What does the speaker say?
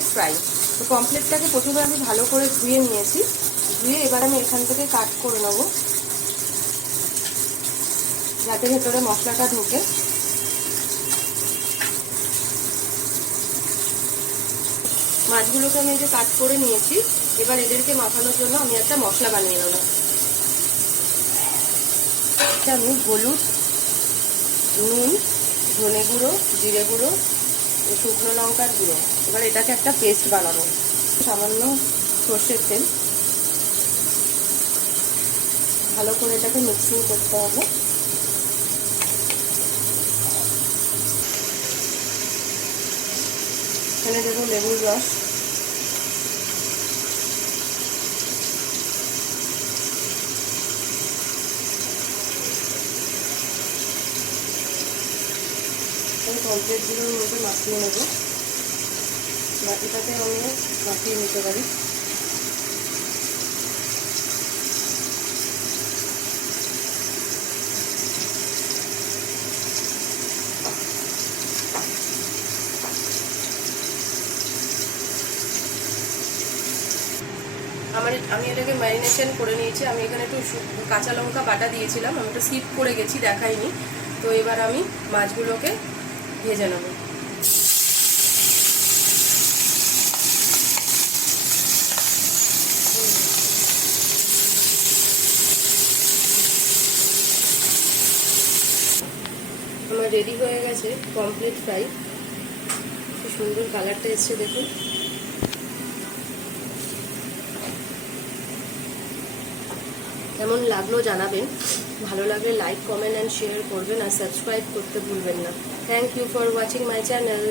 Pomfret fry. তো পমফ্রেটটাকে প্রথমে আমি ভালো করে ধুয়ে নিয়েছি, ধুয়ে এবার আমি এখান থেকে কাট করে নেব যাতে ভেতরে মশলাটা ঢোকে। মাছগুলোকে আমি যে কাট করে নিয়েছি, এবার এদেরকে মাখানোর জন্য আমি একটা মশলা বানিয়ে নেব। আমি হলুদ, নুন, ধনে গুঁড়ো, জিরে গুঁড়ো, শুকনো লঙ্কার গুঁড়ো, এবার এটাকে একটা পেস্ট বানাবো। সামান্য সর্ষের তেল, ভালো করে এটাকে মিক্সিং করতে হবে। এখানে দেবো লেবুর রস, পমফ্রেটগুলোর মধ্যে মাখিয়ে নেব, বাটিটাতে আমি মাখিয়ে নিতে পারি। আমি এটাকে ম্যারিনেশন করে নিয়েছি। আমি এখানে একটু কাঁচা লঙ্কা বাটা দিয়েছিলাম, আমি ওটা স্কিপ করে গেছি, দেখাইনি। তো এবার আমি মাছগুলোকে ভেজে নেব। আমার রেডি হয়ে গেছে পমফ্রেট ফ্রাই। খুব সুন্দর কালারটা এসছে দেখুন। কেমন লাগলো জানাবেন, ভালো লাগলে লাইক, কমেন্ট অ্যান্ড শেয়ার করবেন, আর সাবস্ক্রাইব করতে ভুলবেন না। Thank you for watching my channel.